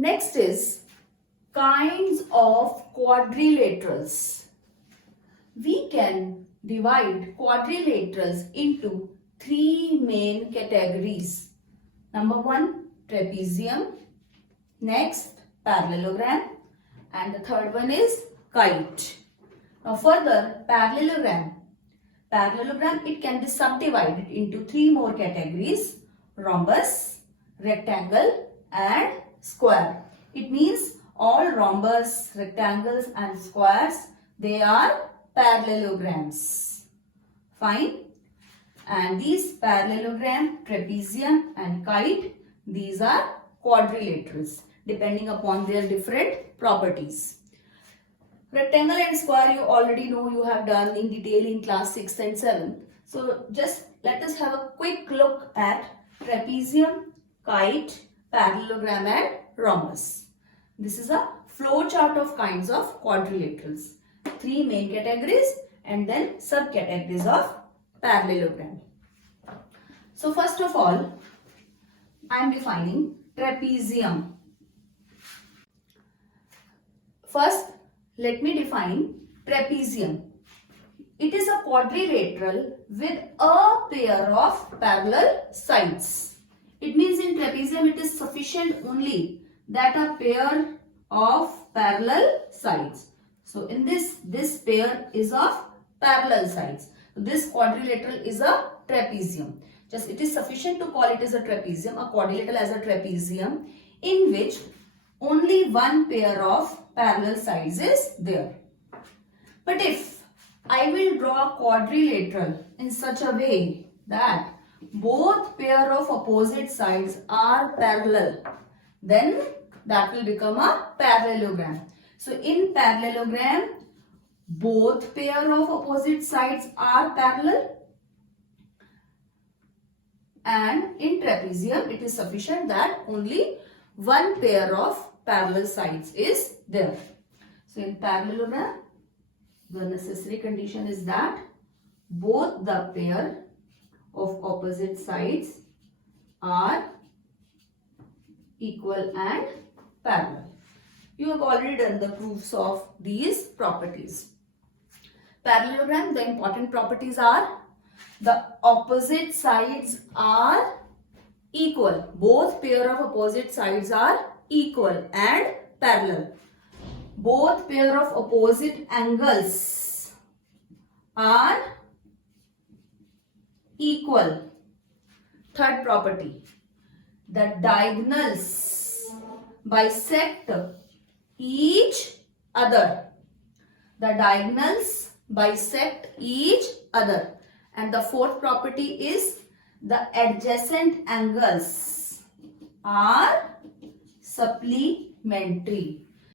Next is kinds of quadrilaterals. We can divide quadrilaterals into three main categories. Number one, trapezium. Next, parallelogram. And the third one is kite. Now further, parallelogram. Parallelogram, it can be subdivided into three more categories: rhombus, rectangle and square. It means all rhombus, rectangles and squares, they are parallelograms. Fine. And these parallelogram, trapezium and kite, these are quadrilaterals depending upon their different properties. Rectangle and square you already know, you have done in detail in class 6 and 7. So just let us have a quick look at trapezium, kite, parallelogram and rhombus. This is a flow chart of kinds of quadrilaterals. Three main categories and then subcategories of parallelogram. So first of all, I am defining trapezium. First, let me define trapezium. It is a quadrilateral with a pair of parallel sides. It means in trapezium it is sufficient only that a pair of parallel sides. So in this pair is of parallel sides. This quadrilateral is a trapezium. Just it is sufficient to call it as a trapezium, a quadrilateral as a trapezium, in which only one pair of parallel sides is there. But if I will draw a quadrilateral in such a way that both pair of opposite sides are parallel, then that will become a parallelogram. So in parallelogram, both pair of opposite sides are parallel, and in trapezium it is sufficient that only one pair of parallel sides is there. So in parallelogram, the necessary condition is that both the pair of opposite sides are equal and parallel. You have already done the proofs of these properties. Parallelogram, the important properties are: the opposite sides are equal. Both pair of opposite sides are equal and parallel. Both pair of opposite angles are equal. Third property, the diagonals bisect each other. The diagonals bisect each other. And the fourth property is the adjacent angles are supplementary.